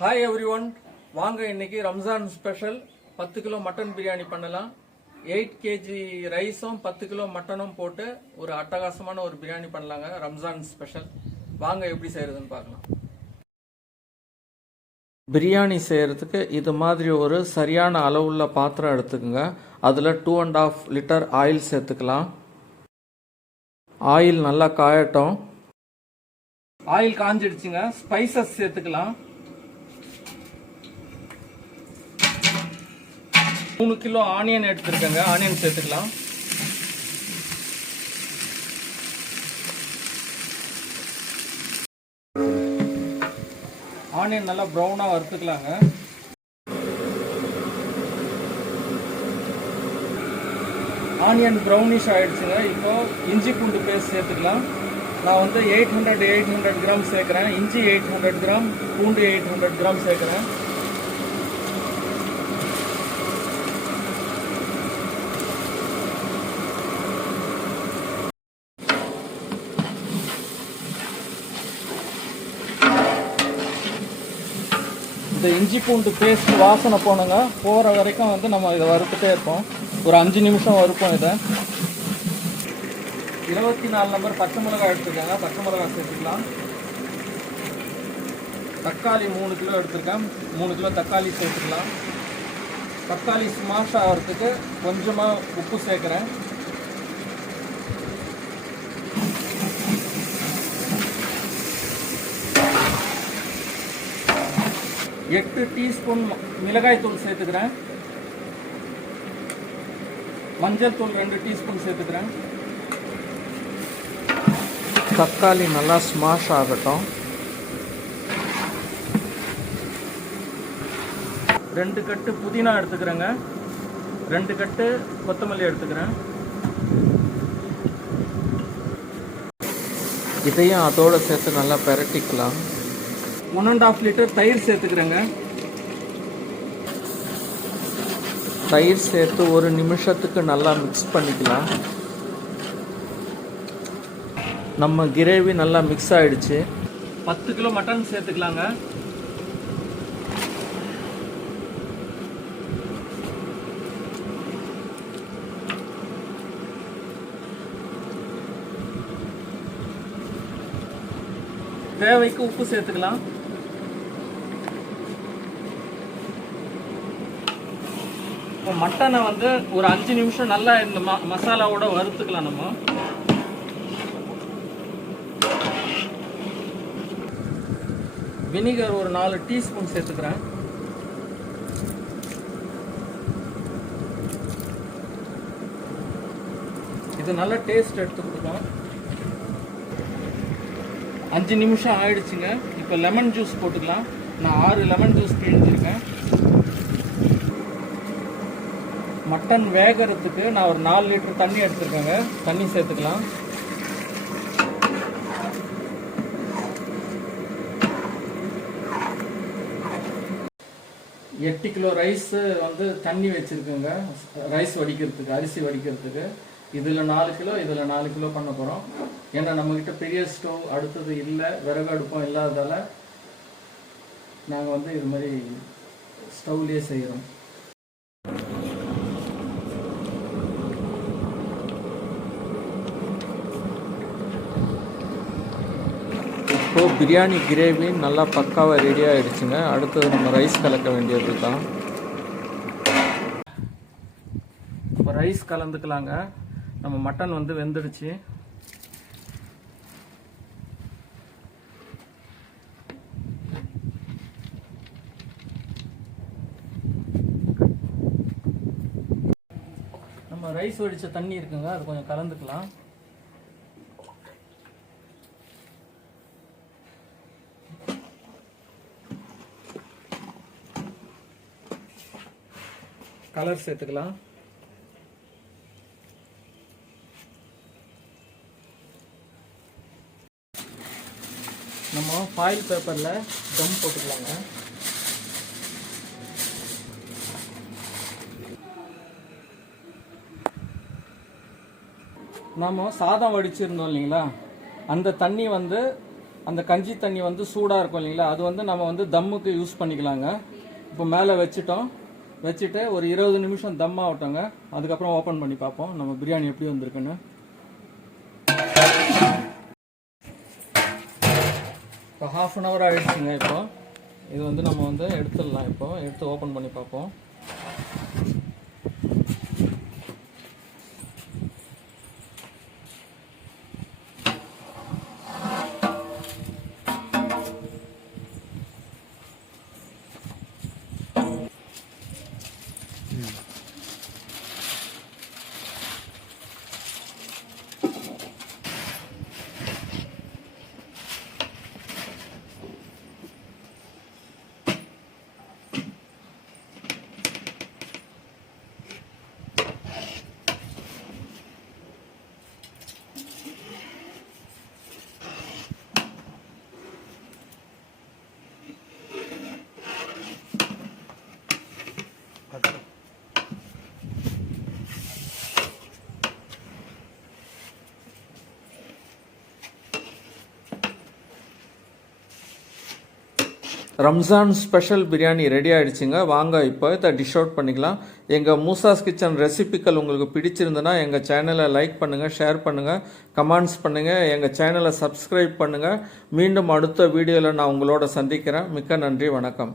Hi everyone, வாங்க இன்னைக்கு Ramzan special 10 kilo mutton biryani பண்ணலாம். 8 கேஜி ரைஸும் 10 கிலோ மட்டனும் போட்டு ஒரு அட்டகாசமான ஒரு பிரியாணி பண்ணலாங்க. ரம்ஜான் ஸ்பெஷல். வாங்க எப்படி செய்யறதுன்னு பார்க்கலாம். பிரியாணி செய்யறதுக்கு இது மாதிரி ஒரு சரியான அளவுள்ள பாத்திரம் எடுத்துக்கோங்க. அதில் 2.5 லிட்டர் ஆயில் சேர்த்துக்கலாம். ஆயில் நல்லா காயட்டும். ஆயில் காஞ்சிடுச்சுங்க. ஸ்பைசஸ் சேர்த்துக்கலாம். 3 கிலோ ஆனியன் எடுத்துருக்கேங்க. ஆனியன் சேர்த்துக்கலாம். ஆனியன் நல்லா ப்ரௌனாக வறுத்துக்கலாங்க. ஆனியன் ப்ரௌனிஷ் ஆயிடுச்சுங்க. இப்போ இஞ்சி பூண்டு பேஸ்ட் சேர்த்துக்கலாம். நான் வந்து 800 கிராம் சேர்க்குறேன். இஞ்சி 800 கிராம், பூண்டு 800 கிராம் சேர்க்குறேன். இந்த இஞ்சி பூண்டு பேஸ்ட் வாசனை போனங்க போகிற வரைக்கும் வந்து நம்ம இதை வறுத்துட்டே இருப்போம். ஒரு 5 நிமிஷம் வறுப்போம். இதை 24 நம்பர் பச்சை மிளகாய் எடுத்துருக்காங்க. பச்சை மிளகாய் சேர்த்துக்கலாம். தக்காளி 3 கிலோ எடுத்துருக்கேன். 3 கிலோ தக்காளி சேர்த்துக்கலாம். தக்காளி ஸ்மாஷ் ஆகிறதுக்கு கொஞ்சமாக உப்பு சேர்க்குறேன். எட்டு டீஸ்பூன் மிளகாய் தூள் சேர்த்துக்கிறேன். மஞ்சள் தூள் 2 டீஸ்பூன் சேர்த்துக்கிறேன். தக்காளி நல்லா ஸ்மாஷ் ஆகட்டும். 2 கட்டு புதினா எடுத்துக்கிறேங்க. 2 கட்டு கொத்தமல்லி எடுத்துக்கிறேன். இதையும் அதோடு சேர்த்து நல்லா பெரட்டிக்கலாம். 1.5 லிட்டர் தயிர் சேர்த்துக்கிறேங்க. தயிர் சேர்த்து 1 நிமிஷத்துக்கு நல்லா மிக்ஸ் பண்ணிக்கலாம். நம்ம கிரேவி நல்லா மிக்ஸ் ஆயிடுச்சு. 10 கிலோ மட்டன் சேர்த்துக்கலாங்க. தேவைக்கு உப்பு சேர்த்துக்கலாம். மட்டனை வந்து ஒரு 5 நிமிஷம் நல்லா இந்த மசாலாவோட வறுத்துக்கலாம். நம்ம வினிகர் ஒரு 4 டீஸ்பூன் சேர்த்துக்கிறேன். இது நல்ல டேஸ்ட் எடுத்து கொடுக்கும். 5 நிமிஷம் ஆயிடுச்சுங்க. இப்போ லெமன் ஜூஸ் போட்டுக்கலாம். நான் 6 லெமன் ஜூஸ் பிழிஞ்சிருக்கேன். மட்டன் வேகிறதுக்கு நான் ஒரு 4 லிட்டர் தண்ணி எடுத்துருக்கேங்க. தண்ணி சேர்த்துக்கலாம். எட்டு கிலோ ரைஸ் வந்து தண்ணி வச்சுருக்குங்க. ரைஸ் வடிக்கிறதுக்கு, அரிசி வடிக்கிறதுக்கு. இதில் 4 கிலோ, இதில் 4 கிலோ பண்ண போகிறோம். ஏன்னா நம்மக்கிட்ட பெரிய ஸ்டவ் அடுத்தது இல்லை, விறகு அடுப்பம் இல்லாததால் நாங்கள் வந்து இது மாதிரி ஸ்டவ்லேயே செய்கிறோம். இப்போது பிரியாணி கிரேவி நல்லா பக்காவாக ரெடி ஆகிடுச்சுங்க. அடுத்தது நம்ம ரைஸ் கலக்க வேண்டியது தான். இப்போ ரைஸ் கலந்துக்கலாங்க. நம்ம மட்டன் வந்து வெந்துடுச்சு. நம்ம ரைஸ் வடித்த தண்ணி இருக்குங்க, அது கொஞ்சம் கலந்துக்கலாம். கலர் சேர்த்துக்கலாம். நம்ம ஃபாயில் பேப்பரில் தம் போட்டுக்கலாங்க. நாம் சாதம் வடிச்சிருந்தோம் இல்லைங்களா, அந்த தண்ணி வந்து அந்த கஞ்சி தண்ணி வந்து சூடாக இருக்கும் இல்லைங்களா, அது வந்து நம்ம வந்து தம்முக்கு யூஸ் பண்ணிக்கலாங்க. இப்போ மேலே வச்சுட்டோம், வச்சுட்டு ஒரு 20 நிமிஷம் தம் ஆகட்டோங்க. அதுக்கப்புறம் ஓப்பன் பண்ணி பார்ப்போம் நம்ம பிரியாணி எப்படி வந்திருக்குன்னு. இப்போ ½ அன் ஹவர் ஆகிடுச்சுங்க. இப்போ இது வந்து நம்ம வந்து எடுத்துடலாம். இப்போ எடுத்து ஓப்பன் பண்ணி பார்ப்போம். ரம்ஜான் ஸ்பெஷல் பிரியாணி ரெடி ஆகிடுச்சுங்க. வாங்க இப்போ இதை டிஷ் அவுட் பண்ணிக்கலாம். எங்கள் மூசாஸ் கிச்சன் ரெசிபிக்கள் உங்களுக்கு பிடிச்சிருந்ததுன்னா எங்கள் சேனலை லைக் பண்ணுங்கள், ஷேர் பண்ணுங்கள், கமெண்ட்ஸ் பண்ணுங்கள், எங்கள் சேனலை சப்ஸ்கிரைப் பண்ணுங்கள். மீண்டும் அடுத்த வீடியோவில் நான் உங்களோட சந்திக்கிறேன். மிக்க நன்றி, வணக்கம்.